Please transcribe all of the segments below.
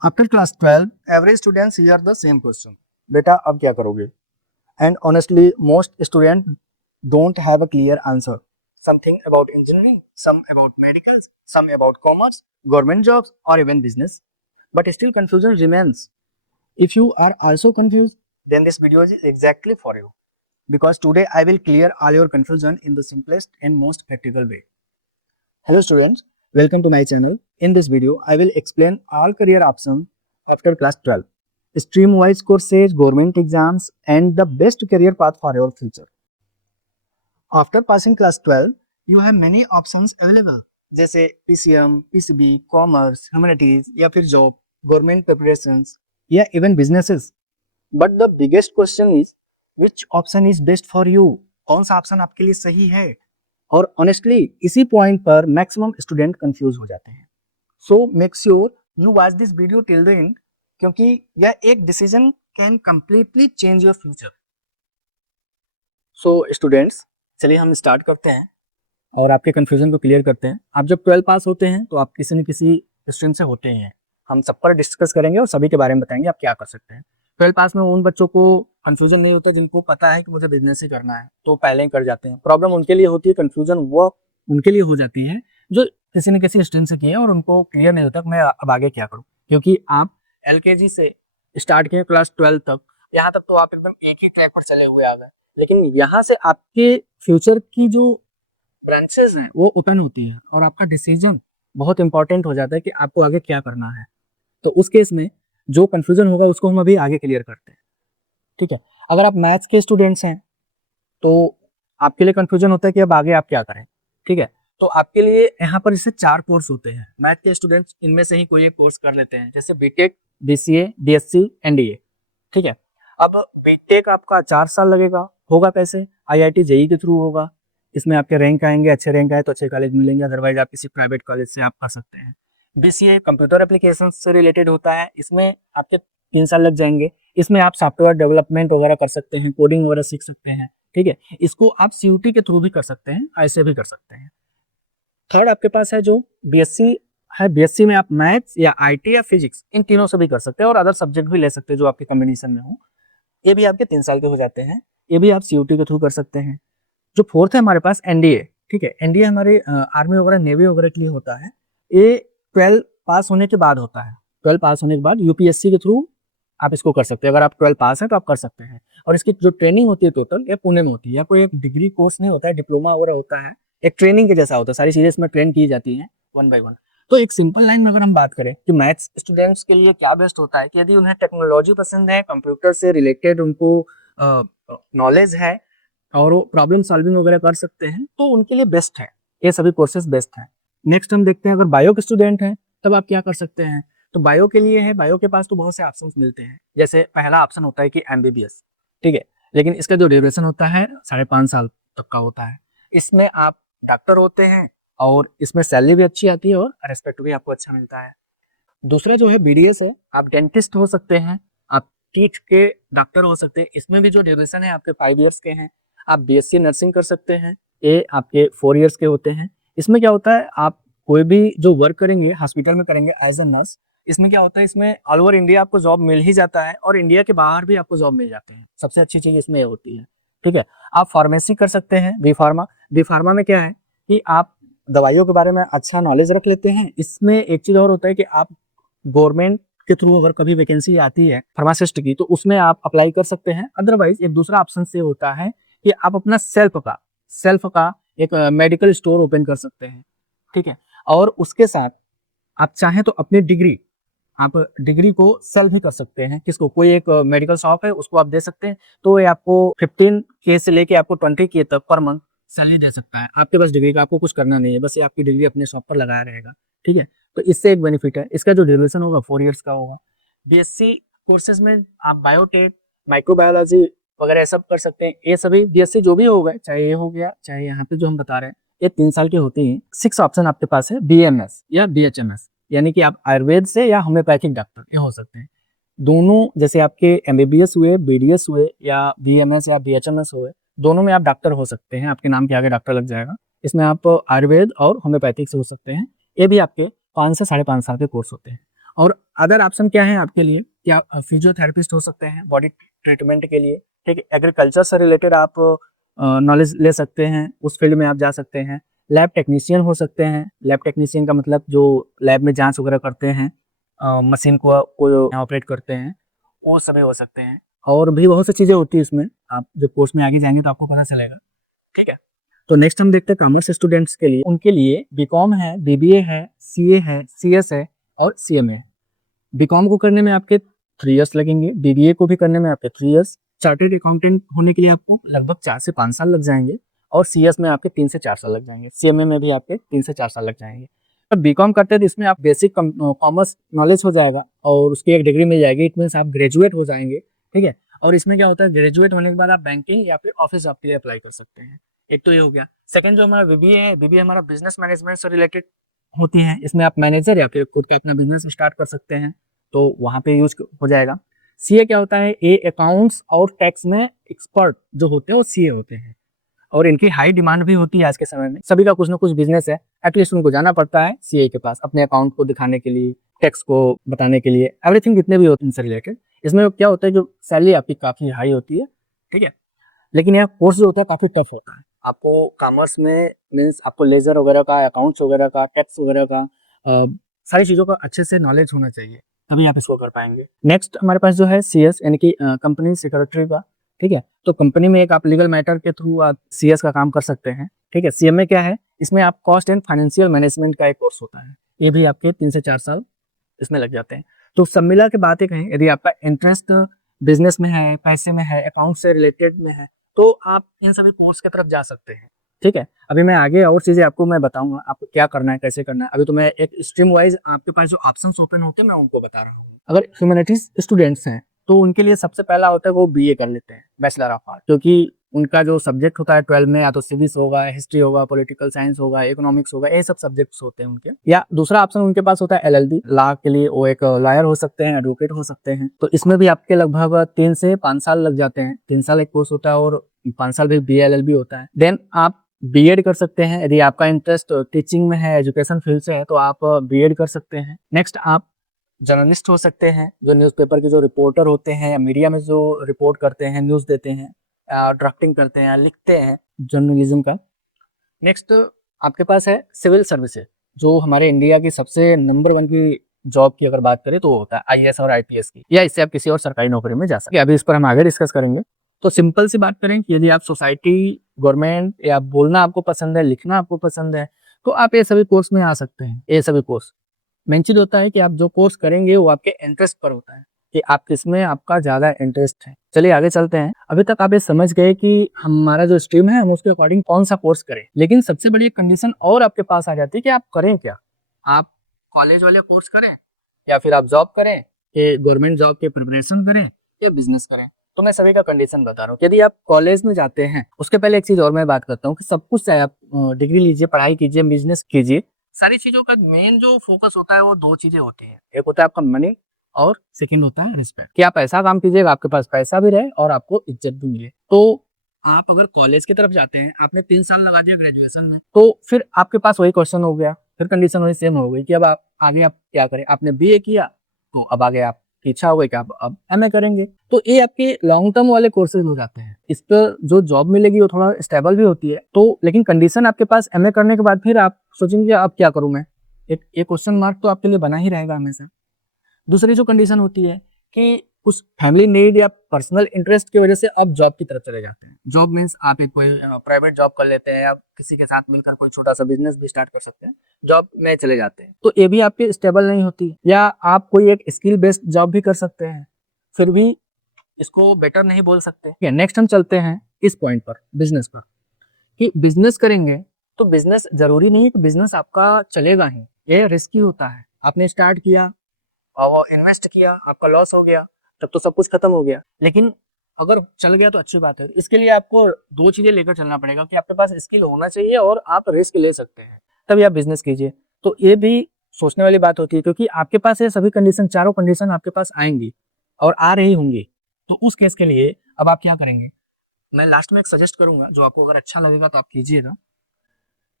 After class 12, every students hear the same question. बेटा अब क्या करोगे? And honestly, most students don't have a clear answer. Something about engineering, some about medicals, some about commerce, government jobs, or even business. But still confusion remains. If you are also confused, then this video is exactly for you. Because today I will clear all your confusion in the simplest and most practical way. Hello students, welcome to my channel. In this video, I will explain all career options after class 12, stream-wise courses, government exams, and the best career path for your future. After passing class 12, you have many options available, जैसे PCM, PCB, Commerce, Humanities या फिर Job, Government Preparations या even Businesses. But the biggest question is, which option is best for you? कौन सा option आपके लिए सही है? और ऑनेस्टली इसी पॉइंट पर मैक्सिमम स्टूडेंट कंफ्यूज हो जाते हैं. So make sure you watch this video till the end, क्योंकि यह एक decision can completely change your future. So students, चलिए हम स्टार्ट करते हैं और आपके कंफ्यूजन को क्लियर करते हैं. आप जब 12 पास होते हैं तो आप किसी न किसी स्ट्रीम से होते ही हैं. हम सब पर डिस्कस करेंगे और सभी के बारे में बताएंगे आप क्या कर सकते हैं. 12 पास में उन बच्चों को कंफ्यूजन नहीं होता जिनको पता है कि मुझे बिजनेस ही करना है, तो पहले ही कर जाते हैं. प्रॉब्लम उनके लिए होती है, कंफ्यूजन वो उनके लिए हो जाती है जो किसी न किसी स्ट्रीम से किए और उनको क्लियर नहीं होता कि मैं अब आगे क्या करूं. क्योंकि आप LKG से स्टार्ट किए क्लास 12 तक, यहाँ तक तो आप एकदम एक ही ट्रैक पर चले हुए आ गए. लेकिन यहाँ से आपके फ्यूचर की जो ब्रांचेस हैं वो ओपन होती है और आपका डिसीजन बहुत इंपॉर्टेंट हो जाता है कि आपको आगे क्या करना है. तो उस केस में जो कंफ्यूजन होगा उसको हम अभी आगे क्लियर करते हैं. ठीक है. अगर आप मैथ्स के स्टूडेंट्स हैं तो आपके लिए कंफ्यूजन होता है कि अब आगे आप क्या करें. ठीक है. तो आपके लिए यहाँ पर इससे 4 कोर्स होते हैं. मैथ के स्टूडेंट्स इनमें से ही कोई एक कोर्स कर लेते हैं, जैसे बीटेक, BCA, BSc, NDA. ठीक है. अब बीटेक आपका 4 साल लगेगा. होगा कैसे? IIT JEE के थ्रू होगा. इसमें आपके रैंक आएंगे, अच्छे रैंक आए तो अच्छे कॉलेज मिलेंगे, अदरवाइज आप किसी प्राइवेट कॉलेज से आप कर सकते हैं. BCA कंप्यूटर एप्लीकेशन से रिलेटेड होता है. इसमें आपके 3 साल लग जाएंगे. इसमें आप सॉफ्टवेयर डेवलपमेंट वगैरह कर सकते हैं, कोडिंग वगैरह सीख सकते हैं. ठीक है. इसको आप CUT के थ्रू भी कर सकते हैं, ऐसे भी कर सकते हैं. थर्ड आपके पास है जो BSc है. BSc में आप मैथ्स या IT या फिजिक्स इन तीनों से भी कर सकते हैं और अदर सब्जेक्ट भी ले सकते हैं जो आपके कॉम्बिनेशन में हो. ये भी आपके 3 साल के हो जाते हैं. ये भी आप CUT के थ्रू कर सकते हैं. जो फोर्थ है हमारे पास NDA. ठीक है. NDA हमारे आर्मी वगैरह, नेवी वगैरह के लिए होता है. ये 12 पास होने के बाद होता है. 12 पास होने के बाद UPSC के थ्रू आप इसको कर सकते हैं. अगर आप 12 पास हैं तो आप कर सकते हैं. और इसकी जो ट्रेनिंग होती है टोटल, ये पुणे में होती है. या कोई एक डिग्री कोर्स नहीं होता है, डिप्लोमा वगैरह होता है, एक ट्रेनिंग के जैसा होता है. सारी चीजें इसमें ट्रेन की जाती हैं 1 by 1. तो एक सिंपल लाइन में अगर हम बात करें कि मैथ्स स्टूडेंट्स के लिए क्या बेस्ट होता है, कि यदि उन्हें टेक्नोलॉजी पसंद है, कंप्यूटर से रिलेटेड उनको नॉलेज है और वो प्रॉब्लम सॉल्विंग वगैरह कर सकते हैं, तो उनके लिए बेस्ट है. ये सभी कोर्सेज बेस्ट हैं. नेक्स्ट हम देखते हैं, अगर बायो के स्टूडेंट हैं तब आप क्या कर सकते हैं. तो बायो के लिए है, बायो के पास तो बहुत से ऑप्शंस मिलते हैं. जैसे पहला ऑप्शन होता है कि MBBS. ठीक है. लेकिन इसका जो ड्यूरेशन होता है 5.5 साल तक का होता है. इसमें आप डॉक्टर होते हैं और इसमें सैलरी भी अच्छी आती है और रेस्पेक्ट भी आपको अच्छा मिलता है. दूसरा जो है BDS है, आप डेंटिस्ट हो सकते हैं, आप टीथ के डॉक्टर हो सकते हैं. इसमें भी जो ड्यूरेशन है आपके 5 ईयर्स के हैं. आप BSc नर्सिंग कर सकते हैं, ये आपके 4 ईयर्स के होते हैं. इसमें क्या होता है, आप कोई भी जो वर्क करेंगे हॉस्पिटल में करेंगे एज ए नर्स. इसमें क्या होता है, इसमें ऑल ओवर इंडिया आपको जॉब मिल ही जाता है और इंडिया के बाहर भी आपको जॉब मिल जाते हैं. सबसे अच्छी चीज इसमें ये होती है. ठीक है. आप फार्मेसी कर सकते हैं, बी फार्मा में क्या है कि आप दवाइयों के बारे में अच्छा नॉलेज रख लेते हैं. इसमें एक चीज और होता है कि आप गवर्नमेंट के थ्रू अगर कभी वैकेंसी आती है फार्मासिस्ट की, तो उसमें आप अप्लाई कर सकते हैं. अदरवाइज एक दूसरा ऑप्शन से होता है कि आप अपना सेल्फ का एक मेडिकल स्टोर ओपन कर सकते हैं. ठीक है. और उसके साथ आप चाहें तो अपनी डिग्री को सेल भी कर सकते हैं. किसको? कोई एक मेडिकल शॉप है, उसको आप दे सकते हैं. तो ये आपको 15K से लेके आपको 20K तक पर मंथ सैलरी दे सकता है. आपके पास डिग्री का आपको कुछ करना नहीं है, बस ये आपकी डिग्री अपने शॉप पर लगाया रहेगा. ठीक है. तो इससे एक बेनिफिट है. इसका जो ड्यूरेशन होगा 4 ईयर्स का होगा. BSc कोर्सेज में आप बायोटेक, माइक्रोबायोलॉजी वगैरह सब कर सकते हैं. ये सभी BSc जो भी हो गए, चाहे ये हो गया चाहे यहाँ पे जो हम बता रहे हैं, ये 3 साल के होते हैं. 6 ऑप्शन आपके पास है, BMS या BHMS, यानी कि आप आयुर्वेद से या होम्योपैथिक डॉक्टर ये हो सकते हैं. दोनों जैसे आपके MBBS हुए, BDS हुए या BMS या BHMS हुए, दोनों में आप डॉक्टर हो सकते हैं. आपके नाम के आगे डॉक्टर लग जाएगा. इसमें आप आयुर्वेद और होम्योपैथिक से हो सकते हैं. ये भी आपके 5 से 5.5 साल के कोर्स होते हैं. और अदर ऑप्शन क्या है आपके लिए, क्या फिजियोथेरेपिस्ट हो सकते हैं बॉडी ट्रीटमेंट के लिए, ठीक है। एग्रीकल्चर से रिलेटेड आप नॉलेज ले सकते हैं, उस फील्ड में आप जा सकते हैं। लैब टेक्नीशियन हो सकते हैं। लैब टेक्नीशियन का मतलब जो लैब में जांच वगैरह करते हैं, मशीन को ऑपरेट करते हैं, वो सभी हो सकते हैं। और भी बहुत सी चीज़ें होती है इसमें, आप जब कोर्स में आगे जाएंगे तो आपको पता चलेगा, ठीक है। तो नेक्स्ट हम देखते हैं कॉमर्स स्टूडेंट्स के लिए, उनके लिए बीकॉम है, बीबीए है, सीए है, सीएस है और सीएमए है। बीकॉम को करने में आपके 3 इयर्स लगेंगे, बीबीए को भी करने में आपके 3 इयर्स, चार्टर्ड अकाउंटेंट होने के लिए आपको लगभग 4 से 5 साल लग जाएंगे और सीएस में आपके 3 से 4 साल लग जाएंगे, सीएमए में भी आपके 3 से 4 साल लग जाएंगे। अब बीकॉम करते हैं तो इसमें आप बेसिक कॉमर्स नॉलेज हो जाएगा और उसकी एक डिग्री मिल जाएगी, इट मीन्स आप ग्रेजुएट हो जाएंगे, ठीक है। और इसमें क्या होता है, ग्रेजुएट होने के बाद आप बैंकिंग या फिर ऑफिस जॉब के लिए अप्लाई कर सकते हैं। एक तो ये हो गया। सेकंड जो हमारा बीबीए है, बीबीए हमारा बिजनेस मैनेजमेंट से रिलेटेड होती है, इसमें आप मैनेजर या फिर खुद का अपना बिजनेस स्टार्ट कर सकते हैं, तो वहाँ पे यूज हो जाएगा। सीए क्या होता है, ए अकाउंट्स और टैक्स में एक्सपर्ट जो होते हैं वो सीए होते हैं और इनकी हाई डिमांड भी होती है आज के समय में। सभी का कुछ ना कुछ बिजनेस है, एटलीस्ट उनको जाना पड़ता है सीए के पास अपने अकाउंट को दिखाने के लिए, टैक्स को बताने के लिए, एवरीथिंग जितने भी होते हैं इनसे रिलेटेड। इसमें क्या होता है, जो सैलरी आपकी काफी हाई होती है, ठीक है, लेकिन यह कोर्स जो होता है काफी टफ होता है। आपको कॉमर्स में मीन्स आपको लेजर वगैरह का, अकाउंट्स वगैरह का, टैक्स वगैरह का, सारी चीजों का अच्छे से नॉलेज होना चाहिए, तभी आप इसको कर पाएंगे। नेक्स्ट हमारे पास जो है सीएस यानी कि कंपनी सेक्रेटरी का, ठीक है। तो कंपनी में एक आप लीगल मैटर के थ्रू आप सीएस का काम कर सकते हैं, ठीक है। सीएमए क्या है, इसमें आप कॉस्ट एंड फाइनेंशियल मैनेजमेंट का एक कोर्स होता है, ये भी आपके 3 से 4 साल इसमें लग जाते हैं। तो सब मिला के बातें कहें, यदि आपका इंटरेस्ट बिजनेस में है, पैसे में है, अकाउंट से रिलेटेड में है, तो आप इन सभी कोर्स की तरफ जा सकते हैं, ठीक है। अभी मैं आगे और चीजें आपको मैं बताऊंगा, आपको क्या करना है, कैसे करना है। अभी तो मैं एक स्ट्रीम वाइज आपके पास जो ऑप्शंस ओपन होते हैं मैं उनको बता रहा हूँ। अगर ह्यूमैनिटीज स्टूडेंट्स हैं तो उनके लिए सबसे पहला होता है वो बीए कर लेते हैं, बैचलर ऑफ आर्ट, क्योंकि उनका जो सब्जेक्ट होता है 12 में, या तो सिविक्स होगा, हिस्ट्री होगा, पॉलिटिकल साइंस होगा, इकोनॉमिक्स होगा, ये सब सब्जेक्ट्स होते हैं उनके। या दूसरा ऑप्शन उनके पास होता है एलएलबी, लॉ के लिए वो एक लॉयर हो सकते हैं, एडवोकेट हो सकते हैं। तो इसमें भी आपके लगभग 3 से 5 साल लग जाते हैं, 3 साल एक कोर्स होता है और 5 साल भी बीए एलएलबी होता है। देन आप बीएड कर सकते हैं, यदि आपका इंटरेस्ट टीचिंग में है, एजुकेशन फील्ड से है, तो आप बीएड कर सकते हैं। नेक्स्ट आप जर्नलिस्ट हो सकते हैं, जो न्यूज़पेपर के जो रिपोर्टर होते हैं या मीडिया में जो रिपोर्ट करते हैं, न्यूज़ देते हैं, ड्राफ्टिंग करते हैं, लिखते हैं जर्नलिज्म का। नेक्स्ट आपके पास है सिविल सर्विसेज, जो हमारे इंडिया की सबसे नंबर 1 की जॉब की अगर बात करें तो वो होता है आईएएस और आईपीएस की, या इससे आप किसी और सरकारी नौकरी में जा सकते हैं। अभी इस पर हम आगे डिस्कस करेंगे। तो सिंपल सी बात करें कि यदि आप सोसाइटी, गवर्नमेंट, या बोलना आपको पसंद है, लिखना आपको पसंद है, तो आप ये सभी कोर्स में आ सकते हैं। ये सभी कोर्स मेन चीज होता है कि आप जो कोर्स करेंगे वो आपके इंटरेस्ट पर होता है, कि आप किसमें आपका ज्यादा इंटरेस्ट है। चलिए आगे चलते हैं। अभी तक आप ये समझ गए कि हमारा जो स्ट्रीम है हम उसके अकॉर्डिंग कौन सा कोर्स करें, लेकिन सबसे बड़ी कंडीशन और आपके पास आ जाती है कि आप करें क्या। आप कॉलेज वाले कोर्स करें, या फिर आप जॉब करें, कि गवर्नमेंट जॉब की प्रिपरेशन करें, या बिजनेस करें। तो मैं सभी का कंडीशन बता रहा हूँ। यदि आप कॉलेज में जाते हैं, उसके पहले एक चीज और मैं बात करता हूँ कि सब कुछ चाहे आप डिग्री लीजिए, पढ़ाई कीजिए, बिजनेस कीजिए, सारी चीजों का मेन जो फोकस होता है वो 2 चीजें होती हैं। एक होता है आपका मनी और सेकंड होता है रिस्पेक्ट, कि आप ऐसा काम कीजिएगा आपके पास पैसा भी रहे और आपको इज्जत भी मिले। तो आप अगर कॉलेज की तरफ जाते हैं, आपने 3 साल लगा दिया ग्रेजुएशन में, तो फिर आपके पास वही क्वेश्चन हो गया, फिर कंडीशन वही सेम हो गई कि अब आप आगे आप क्या करें। आपने बीए किया तो अब आगे आपकी इच्छा हो गई कि आप अब एमए करेंगे। तो ये आपके लॉन्ग टर्म वाले कोर्सेज हो जाते हैं। इस पर जो जॉब मिलेगी वो थोड़ा स्टेबल भी होती है। तो लेकिन कंडीशन आपके पास एमए करने के बाद फिर आप सोचेंगे अब क्या करूं मैं, एक क्वेश्चन मार्क तो आपके लिए बना ही रहेगा हमेशा। दूसरी जो कंडीशन होती है कि कुछ फैमिली नीड या पर्सनल इंटरेस्ट की वजह से आप जॉब की तरफ चले जाते हैं। जॉब मीन्स आप एक कोई प्राइवेट जॉब कर लेते हैं, या किसी के साथ मिलकर कोई छोटा सा बिजनेस भी स्टार्ट कर सकते हैं, जॉब में चले जाते हैं। तो ये भी आपकी स्टेबल नहीं होती। या आप कोई एक स्किल बेस्ड जॉब भी कर सकते हैं, फिर भी इसको बेटर नहीं बोल सकते। नेक्स्ट हम चलते हैं इस पॉइंट पर, बिजनेस पर, कि बिजनेस करेंगे तो बिजनेस जरूरी नहीं है कि बिजनेस आपका चलेगा ही, ये रिस्की होता है। आपने स्टार्ट किया और वो इन्वेस्ट किया, आपका लॉस हो गया, तब तो सब कुछ खत्म हो गया। लेकिन अगर चल गया तो अच्छी बात है। इसके लिए आपको 2 चीजें लेकर चलना पड़ेगा, कि आपके पास स्किल होना चाहिए और आप रिस्क ले सकते हैं, तभी आप बिजनेस कीजिए। तो ये भी सोचने वाली बात होती है, क्योंकि आपके पास ये सभी कंडीशन, चारों कंडीशन आपके पास आएंगी और आ रही होंगी। तो उस केस के लिए अब आप क्या करेंगे, मैं लास्ट में एक सजेस्ट करूंगा, जो आपको अगर अच्छा लगेगा तो आप कीजिएगा।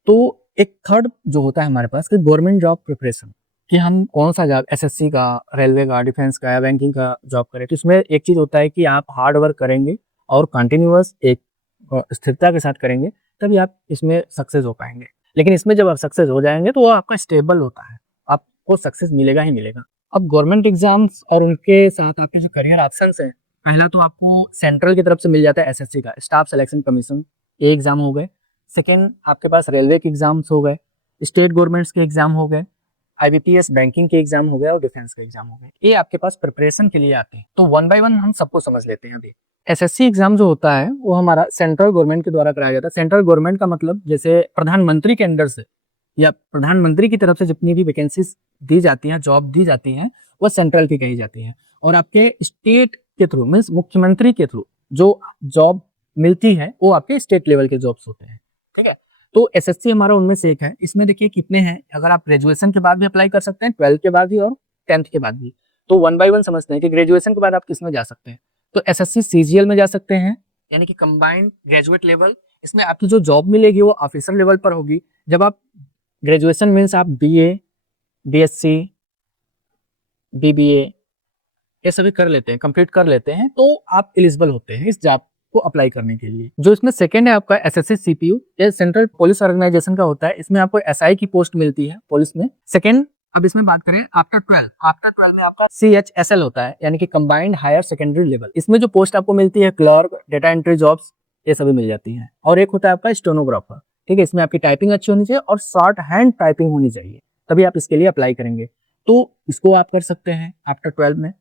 तो एक थर्ड जो होता है हमारे पास कि गवर्नमेंट जॉब प्रिपरेशन, कि हम कौन सा जॉब, एसएससी का, रेलवे का, डिफेंस का या बैंकिंग का जॉब करें, तो इसमें एक चीज़ होता है कि आप हार्ड वर्क करेंगे और कंटिन्यूअस एक स्थिरता के साथ करेंगे, तभी आप इसमें सक्सेस हो पाएंगे। लेकिन इसमें जब आप सक्सेस हो जाएंगे तो वो आपका स्टेबल होता है, आपको सक्सेस मिलेगा ही मिलेगा। अब गवर्नमेंट एग्जाम्स और उनके साथ आपके जो करियर ऑप्शन हैं, पहला तो आपको सेंट्रल की तरफ से मिल जाता है एसएससी का, स्टाफ सिलेक्शन कमीशन, ये एग्जाम हो गए। सेकेंड आपके पास रेलवे के एग्जाम्स हो गए, स्टेट गवर्नमेंट्स के एग्जाम हो गए, आईबीपीएस बैंकिंग के एग्जाम हो गए और डिफेंस के एग्जाम हो गए। ये आपके पास प्रिपरेशन के लिए आते हैं। तो वन बाय वन हम सबको समझ लेते हैं। अभी एसएससी एग्जाम जो होता है वो हमारा सेंट्रल गवर्नमेंट के द्वारा कराया जाता है। सेंट्रल गवर्नमेंट का मतलब जैसे प्रधानमंत्री के अंडर से या प्रधानमंत्री की तरफ से जितनी भी वैकेंसीज दी जाती हैं, जॉब दी जाती हैं, वो सेंट्रल की कही जाती हैं। और आपके स्टेट के थ्रू मीन्स मुख्यमंत्री के थ्रू जो जॉब मिलती है वो आपके स्टेट लेवल के जॉब्स होते हैं। ठीक है, तो एसएससी हमारा उनमें से एक है। इसमें देखिए कितने हैं, अगर आप ग्रेजुएशन के बाद भी अप्लाई कर सकते हैं, 12th के बाद भी और 10th के बाद भी। तो वन बाय वन समझते हैं कि ग्रेजुएशन के बाद आप किस में जा सकते हैं। तो एसएससी सीजीएल में जा सकते हैं, यानी कि कंबाइंड ग्रेजुएट लेवल। इसमें आपकी जो जॉब मिलेगी वो ऑफिसर लेवल पर होगी। जब आप ग्रेजुएशन मीन्स आप बीए, बीएससी, बीबीए ये सभी कर लेते हैं, कंप्लीट कर लेते हैं, तो आप एलिजिबल होते हैं इस जॉब को अप्लाई करने के लिए। जो इसमें सेकंड है आपका एसएससी सीपीयू, ये सेंट्रल पुलिस ऑर्गेनाइजेशन का होता है। इसमें आपको एसआई की पोस्ट मिलती है पुलिस में। सेकंड, अब इसमें बात करें आफ्टर 12 में आपका सीएचएसएल होता है, यानी कि कंबाइंड हायर सेकेंडरी लेवल। इसमें जो पोस्ट आपको मिलती है क्लर्क, डेटा एंट्री जॉब्स, ये सभी मिल जाती है। और एक होता है आपका स्टेनोग्राफर। ठीक है, इसमें आपकी टाइपिंग अच्छी होनी चाहिए और शॉर्ट हैंड टाइपिंग होनी चाहिए, तभी आप इसके लिए अप्लाई करेंगे। तो इसको आप कर सकते हैं आफ्टर 12 में।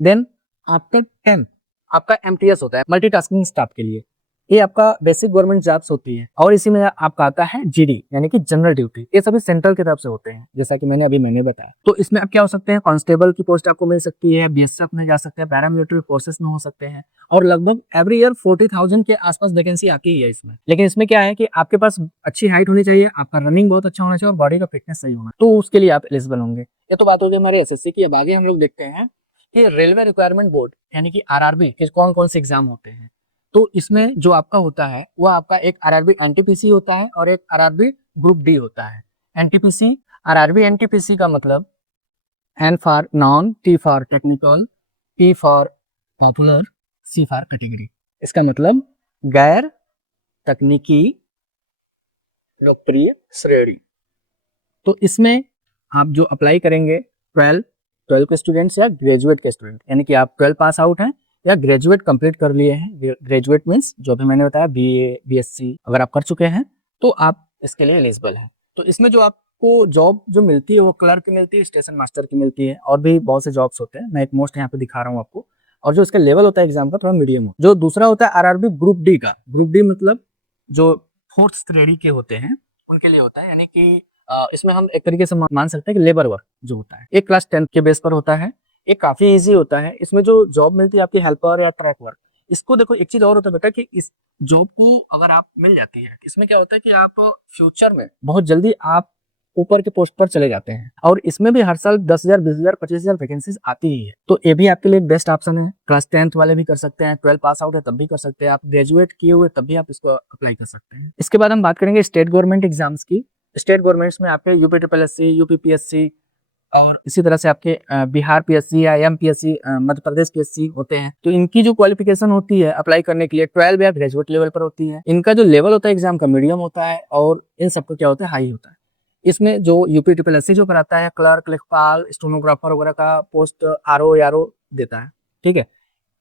देन आफ्टर 10 आपका एमटीएस होता है, मल्टीटास्किंग स्टाफ के लिए। ये आपका बेसिक गवर्नमेंट जॉब्स होती है और इसी में आपका आता है जीडी, यानी कि जनरल ड्यूटी। ये सभी सेंट्रल की तरफ से होते हैं, जैसा कि मैंने बताया। तो इसमें आप क्या हो सकते हैं, कांस्टेबल की पोस्ट आपको मिल सकती है, बीएसएफ में जा सकते हैं, पैरामिलिट्री फोर्सेस में हो सकते हैं। और लगभग एवरी ईयर 40,000 के आसपास वैकेंसी आती ही है इसमें। लेकिन इसमें क्या है कि आपके पास अच्छी हाइट होनी चाहिए, आपका रनिंग बहुत अच्छा होना चाहिए और बॉडी का फिटनेस सही होना, तो उसके लिए आप एलिजिबल होंगे। ये तो बात हो गई हमारे एसएससी की। अब आगे हम लोग देखते हैं कि रेलवे रिक्वायरमेंट बोर्ड यानी कि आरआरबी के कौन कौन से एग्जाम होते हैं। तो इसमें जो आपका होता है वो आपका एक आरआरबी एनटीपीसी होता है और एक आरआरबी ग्रुप डी होता है। एनटीपीसी, आरआरबी एनटीपीसी का मतलब N for non, T for technical, P for popular, C for category. इसका मतलब गैर तकनीकी लोकप्रिय श्रेणी। तो इसमें आप जो अप्लाई करेंगे 12 के स्टूडेंट्स या ग्रेजुएट के स्टूडेंट, यानी कि आप 12 पास आउट हैं या ग्रेजुएट कंप्लीट कर लिए हैं। ग्रेजुएट मींस जो भी मैंने बताया बीए, बीएससी अगर आप कर चुके हैं तो आप इसके लिए एलिजिबल हैं। तो इसमें जो आपको जॉब जो मिलती है वो क्लर्क की मिलती है, स्टेशन मास्टर की मिलती है और भी बहुत से जॉब्स होते हैं। मैं एक मोस्ट यहाँ पे दिखा रहा हूँ आपको। और जो इसका लेवल होता है एग्जाम का थोड़ा मीडियम हो। जो दूसरा होता है आरआरबी ग्रुप डी का, ग्रुप डी मतलब जो 4th श्रेणी के होते हैं उनके लिए होता है, यानी कि इसमें हम एक तरीके से मान सकते हैं कि लेबर वर्क जो होता है एक क्लास 10 के बेस पर होता है। ये काफी इजी होता है। इसमें जो जॉब मिलती है आपकी हेल्पर या ट्रैक वर्क, इसको देखो एक चीज और होता है बेटा कि इस जॉब को अगर आप मिल जाती है, इसमें क्या होता है कि आप फ्यूचर में बहुत जल्दी आप ऊपर के पोस्ट पर चले जाते हैं। और इसमें भी हर साल 10,000, 20,000, 25,000 वैकेंसीज आती ही है। तो ये भी आपके लिए बेस्ट ऑप्शन है। क्लास 10th वाले भी कर सकते हैं, 12 पास आउट है तब भी कर सकते हैं, आप ग्रेजुएट किए हुए तब भी आप इसको अप्लाई कर सकते हैं। इसके बाद हम बात करेंगे स्टेट गवर्नमेंट एग्जाम्स की। स्टेट गवर्नमेंट्स में आपके UP triple SC, UP PSC और इसी तरह से आपके बिहार पीएससी या एमपीएससी, मध्य प्रदेश पीएससी होते हैं। तो इनकी जो क्वालिफिकेशन होती है अप्लाई करने के लिए 12 या ग्रेजुएट लेवल पर होती है। इनका जो लेवल होता है एग्जाम का मीडियम होता है और इन सबका क्या होता है, हाई होता है। इसमें जो यूपी ट्रिपल एससी जो कराता है क्लर्क, लेखपाल, स्टेनोग्राफर वगैरह का पोस्ट आरओ यारो देता है। ठीक है,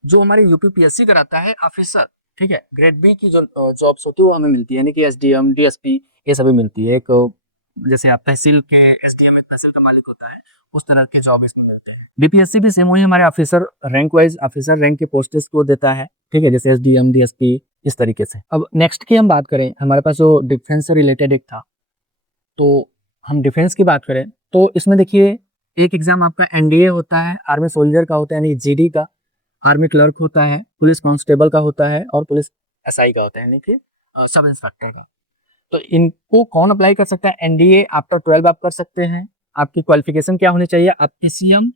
जो हमारे यूपी पीएससी कराता है ऑफिसर, ठीक है, ग्रेड बी की जो जॉब्स होती है वो हमें मिलती है, यानी कि एसडीएम, डीएसपी ये सभी मिलती है। एक जैसे आप तहसील के एसडीएम एक तहसील का मालिक होता है, उस तरह के जॉब इसमें मिलते हैं। बीपीएससी भी सेम वही हमारे officer rank wise officer rank के पोस्टेस को देता है। ठीक है, जैसे एसडीएम, डीएसपी इस तरीके से। अब नेक्स्ट की हम बात करें, हमारे पास जो डिफेंस से रिलेटेड एक था, तो हम डिफेंस की बात करें तो इसमें देखिए एक एग्जाम आपका एनडीए होता है, आर्मी सोल्जर का होता है यानी जीडी का, आर्मी क्लर्क होता है, पुलिस कांस्टेबल का होता है और पुलिस एसआई का होता है, यानी कि सब इंस्पेक्टर का। तो इनको कौन अप्लाई कर सकता है, एनडीए आफ्टर 12 आप कर सकते हैं। आपकी क्वालिफिकेशन क्या होनी चाहिए, आप पीसीएम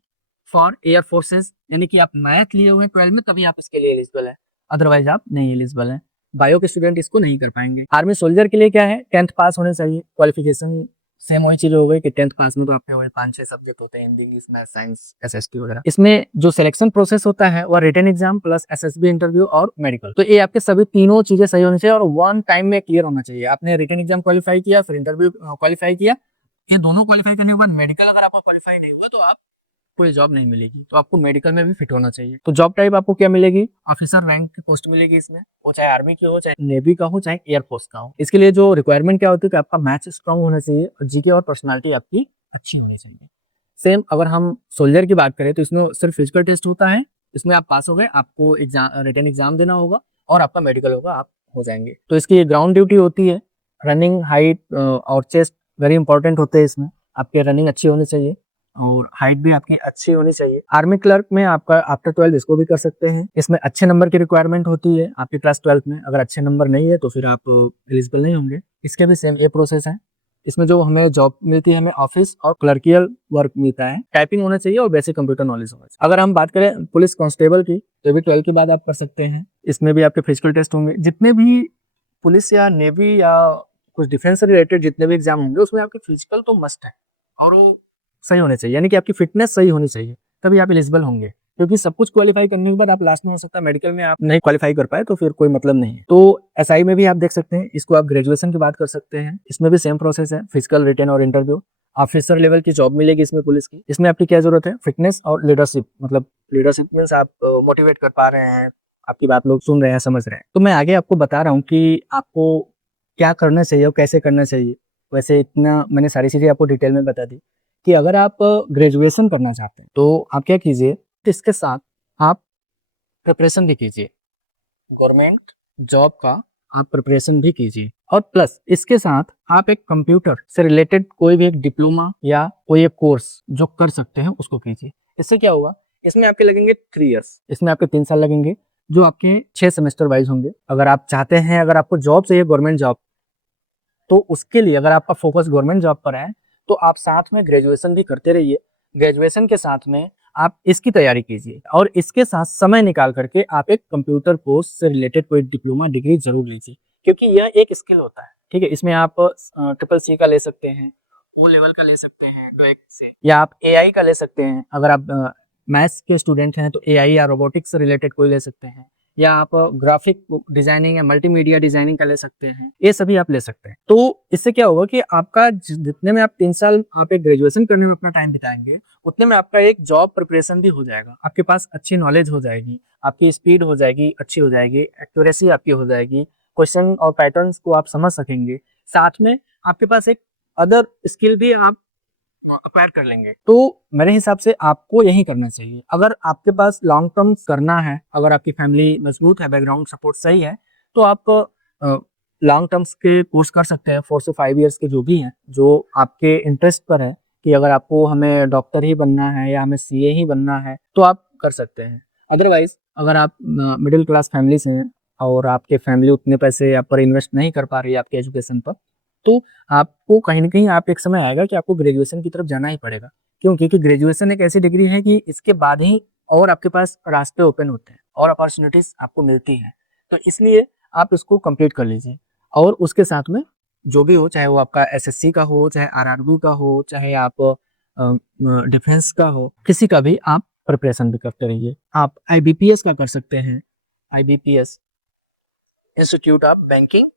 फॉर एयर फोर्सेस, यानी कि आप मैथ लिए हुए हैं 12 में तभी आप इसके लिए एलिजिबल है, अदरवाइज आप नहीं एलिजिबल हैं। बायो के स्टूडेंट इसको नहीं कर पाएंगे। आर्मी सोल्जर के लिए क्या है, 10th पास होने चाहिए क्वालिफिकेशन सेम वही चीज हो गई कि 10th क्लास में तो आपके वही 5-6 सब्जेक्ट होते हैं, Hindi, English, math, science, SST वगैरह। इसमें जो सिलेक्शन प्रोसेस होता है वो written exam plus SSB interview और मेडिकल। तो ये आपके सभी तीनों चीजें सही होनी चाहिए और वन टाइम में क्लियर होना चाहिए। आपने रिटन एग्जाम क्वालिफाई किया, फिर इंटरव्यू क्वालिफाई किया, ये दोनों क्वालिफाई करने के बाद मेडिकल अगर आपका क्वालिफाई नहीं हुआ तो आप कोई जॉब नहीं मिलेगी। तो आपको मेडिकल में भी फिट होना चाहिए। तो जॉब टाइप आपको क्या मिलेगी? ऑफिसर रैंक की पोस्ट मिलेगी इसमें, वो चाहे आर्मी की हो, चाहे नेवी का हो, चाहे एयरफोर्स का हो। इसके लिए जो रिक्वायरमेंट क्या होती है कि आपका मैथ्स स्ट्रांग होना चाहिए और जीके और पर्सनालिटी आपकी अच्छी होनी चाहिए। सेम अगर हम सोल्जर की बात करें तो इसमें सिर्फ फिजिकल टेस्ट होता है, इसमें आप पास हो गए, आपको एग्जाम रिटन एग्जाम देना होगा और आपका मेडिकल होगा, आप हो जाएंगे। तो इसकी ग्राउंड ड्यूटी होती है, रनिंग, हाइट और चेस्ट वेरी इंपॉर्टेंट होते हैं इसमें। आपकी रनिंग अच्छी होनी चाहिए और हाइट भी आपकी अच्छी होनी चाहिए। आर्मी क्लर्क में आपका आफ्टर 12 इसको भी कर सकते हैं। इसमें अच्छे नंबर की रिक्वायरमेंट होती है आपकी क्लास 12 में। अगर अच्छे नंबर नहीं है तो फिर आप एलिजिबल नहीं होंगे। इसके भी सेम ये प्रोसेस है। इसमें जो हमें जॉब मिलती है, हमें ऑफिस और क्लर्कियल वर्क मिलता है। टाइपिंग होना चाहिए और बेसिक कंप्यूटर नॉलेज होना चाहिए। अगर हम बात करें पुलिस कांस्टेबल की तो भी 12 के बाद आप कर सकते हैं। इसमें भी आपके फिजिकल टेस्ट होंगे। जितने भी पुलिस या नेवी या कुछ डिफेंस से रिलेटेड जितने भी एग्जाम होंगे उसमें आपके फिजिकल तो मस्ट है और वो सही होने चाहिए, यानी कि आपकी फिटनेस सही होनी चाहिए, तभी आप एलिजिबल होंगे। क्योंकि सब कुछ क्वालिफाई करने के बाद आप लास्ट में हो सकता है मेडिकल में आप नहीं क्वालिफाई कर पाए तो फिर कोई मतलब नहीं है। तो एसआई में भी आप देख सकते हैं, इसको आप ग्रेजुएशन की बात कर सकते हैं। इसमें भी सेम प्रोसेस है, फिजिकल, रिटन और इंटरव्यू। ऑफिसर लेवल की जॉब मिलेगी इसमें पुलिस की। इसमें आपकी क्या जरूरत है? फिटनेस और लीडरशिप, मतलब लीडरशिप मीन्स आप मोटिवेट कर पा रहे हैं, आपकी बात लोग सुन रहे हैं, समझ रहे हैं। तो मैं आगे आपको बता रहा हूँ कि आपको क्या करना चाहिए और कैसे करना चाहिए। वैसे इतना मैंने सारी चीजें आपको डिटेल में बता दी कि अगर आप ग्रेजुएशन करना चाहते हैं तो आप क्या कीजिए, इसके साथ आप प्रिपरेशन भी कीजिए, गवर्नमेंट जॉब का आप प्रिपरेशन भी कीजिए और प्लस इसके साथ आप एक कंप्यूटर से रिलेटेड कोई भी एक डिप्लोमा या कोई एक कोर्स जो कर सकते हैं उसको कीजिए। इससे क्या होगा, इसमें आपके लगेंगे 3 इयर्स, इसमें आपके 3 साल लगेंगे जो आपके 6 सेमेस्टर वाइज होंगे। अगर आप चाहते हैं, अगर आपको जॉब चाहिए गवर्नमेंट जॉब, तो उसके लिए अगर आपका फोकस गवर्नमेंट जॉब पर है तो आप साथ में ग्रेजुएशन भी करते रहिए। ग्रेजुएशन के साथ में आप इसकी तैयारी कीजिए और इसके साथ समय निकाल करके आप एक कंप्यूटर कोर्स से रिलेटेड कोई डिप्लोमा डिग्री जरूर लीजिए, क्योंकि यह एक स्किल होता है। ठीक है, इसमें आप ट्रिपल सी का ले सकते हैं, ओ लेवल का ले सकते हैं डॉइक से, या आप एआई का ले सकते हैं। अगर आप मैथ्स के स्टूडेंट हैं तो एआई या रोबोटिक्स से रिलेटेड कोई ले सकते हैं, या आप ग्राफिक डिजाइनिंग या मल्टीमीडिया डिजाइनिंग का ले सकते हैं। ये सभी आप ले सकते हैं। तो इससे क्या होगा कि आपका जितने में आप 3 साल आप एक ग्रेजुएशन करने में अपना टाइम बिताएंगे, उतने में आपका एक जॉब प्रिपरेशन भी हो जाएगा। आपके पास अच्छी नॉलेज हो जाएगी, आपकी स्पीड हो जाएगी, अच्छी हो जाएगी, एक्यूरेसी आपकी हो जाएगी, क्वेश्चन और पैटर्न्स को आप समझ सकेंगे। साथ में आपके पास एक अदर स्किल भी आप अक्वायर कर लेंगे। तो मेरे हिसाब से आपको यही करना चाहिए। अगर आपके पास लॉन्ग टर्म करना है, अगर आपकी फैमिली मजबूत है, बैकग्राउंड सपोर्ट सही है, तो आप लॉन्ग टर्म्स के कोर्स कर सकते हैं, 4 से 5 इयर्स के जो भी हैं, जो आपके इंटरेस्ट पर है कि अगर आपको हमें डॉक्टर ही बनना है या हमें सीए ही बनना है तो आप कर सकते हैं। अदरवाइज अगर आप मिडिल क्लास फैमिली से हैं और आपके फैमिली उतने पैसे आप पर इन्वेस्ट नहीं कर पा रही है आपके एजुकेशन पर, तो आपको कहीं ना कहीं आप एक समय आएगा कि आपको ग्रेजुएशन की तरफ जाना ही पड़ेगा। क्यों? क्योंकि ग्रेजुएशन एक ऐसी डिग्री है कि इसके बाद ही और आपके पास रास्ते ओपन होते हैं और अपॉर्चुनिटीज आपको मिलती हैं। तो इसलिए आप इसको कंप्लीट कर लीजिए और उसके साथ में जो भी हो, चाहे वो आपका एसएससी का हो, चाहे आरआरबी का हो, चाहे आप डिफेंस का हो, किसी का भी आप प्रिपरेशन भी करते रहिए। आप आईबीपीएस का कर सकते हैं, IBPS institute of banking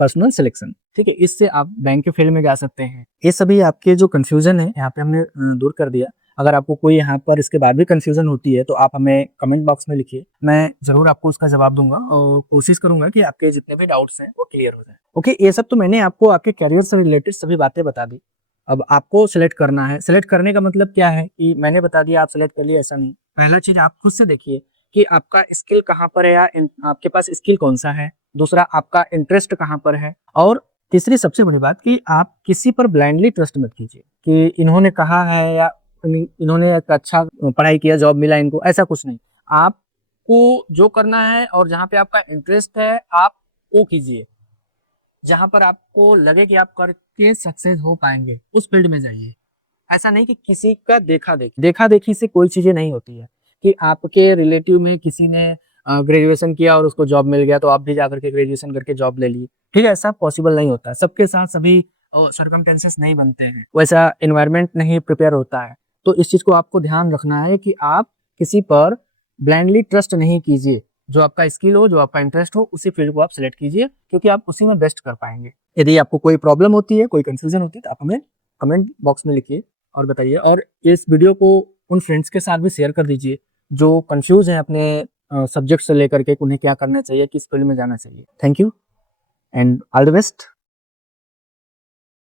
personal selection. ठीक है, इससे आप बैंक के फील्ड में जा सकते हैं। ये सभी आपके जो कंफ्यूजन है यहाँ पे हमने दूर कर दिया। अगर आपको कोई यहाँ पर इसके बाद भी कंफ्यूजन होती है तो आप हमें कमेंट बॉक्स में लिखिए, मैं जरूर आपको उसका जवाब दूंगा और कोशिश करूंगा कि आपके जितने भी डाउट्स हैं वो क्लियर हो जाए। ओके, ये सब तो मैंने आपको आपके कैरियर से रिलेटेड सभी बातें बता दी। अब आपको सिलेक्ट करना है। सिलेक्ट करने का मतलब क्या है कि मैंने बता दिया आप सिलेक्ट कर लिए, ऐसा नहीं। पहला चीज आप खुद से देखिए कि आपका स्किल कहाँ पर है या आपके पास स्किल कौन सा है। दूसरा, आपका इंटरेस्ट कहाँ पर है। और तीसरी सबसे बड़ी बात कि आप किसी पर ब्लाइंडली ट्रस्ट मत कीजिए कि इन्होंने कहा है या इन्होंने एक अच्छा पढ़ाई किया, जॉब मिला इनको, ऐसा कुछ नहीं। आपको जो करना है और जहाँ पे आपका इंटरेस्ट है आप वो कीजिए। जहाँ पर आपको लगे कि आप करके सक्सेस हो पाएंगे उस फील्ड में जाइए। ऐसा नहीं कि किसी का देखा देखी से कोई चीजें नहीं होती है कि आपके रिलेटिव में किसी ने ग्रेजुएशन किया और उसको जॉब मिल गया तो आप भी जाकर के ग्रेजुएशन करके जॉब ले लिए। ठीक है, ऐसा पॉसिबल नहीं होता। सबके साथ सभी सर्कमटेंसेस नहीं बनते हैं, वैसा एनवायरनमेंट नहीं प्रिपेयर होता है। तो इस चीज़ को आपको ध्यान रखना है कि आप किसी पर ब्लाइंडली ट्रस्ट नहीं कीजिए। जो आपका स्किल हो, जो आपका इंटरेस्ट हो, उसी फील्ड को आप सिलेक्ट कीजिए, क्योंकि आप उसी में बेस्ट कर पाएंगे। यदि आपको कोई प्रॉब्लम होती है, कोई कंफ्यूजन होती है, तो आप हमें कमेंट बॉक्स में लिखिए और बताइए। और इस वीडियो को उन फ्रेंड्स के साथ भी शेयर कर दीजिए जो कंफ्यूज हैं अपने सब्जेक्ट से लेकर के, उन्हें क्या करना चाहिए, किस फील्ड में जाना चाहिए। Thank you and all the best.